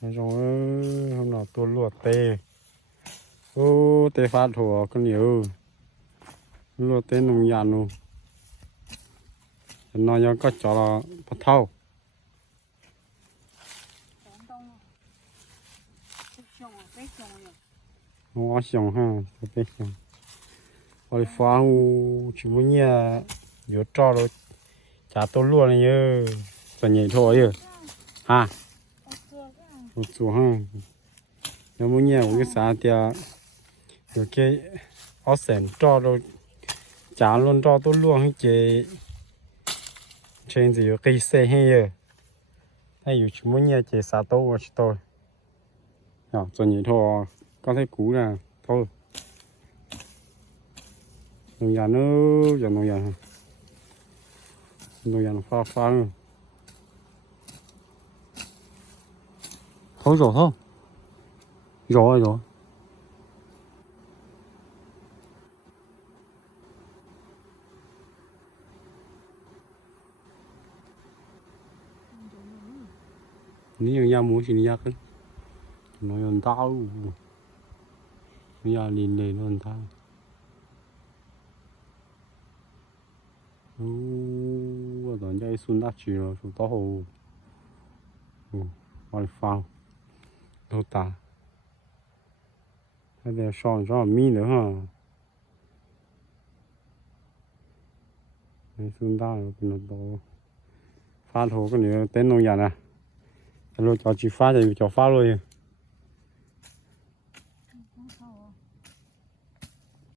Rồi hôm nào tôi luộc tê. Ô tê phát thổ con nhiều. Luộc tê nông nhàn luôn. Nó nhớ có cho là bắt thâu. Nó xong ha, cái xong. Rồi phá hù chỉ muốn nhà nhớ cho rồi. Chả tôi luộc này nhớ. Phải nhảy thôi nhớ. Ha. Một số ha. Nếu muốn nhà cái xã thì rồi cái ó sển cho rồi chả luôn cho tôi luôn hay chế trên gì cây xe hay giờ hay dù chúng muốn nhà chế xã tôi và tôi rồi nhảy thôi có thể cú là thôi nông nhà nữa giờ nông nhà nó pha nữa thôi rồi ní nhà muốn thì nhà cái nó còn tao nhà nhìn này nó còn tao rồi đây xuân đã chỉ rồi chúng tao hồ vào phao đâu ta cái này sòn cho mi nữa ha này xuân đã rồi nó to pha thổ cái này tên nông nhà nè rồi cho chị pha thì cho pha rồi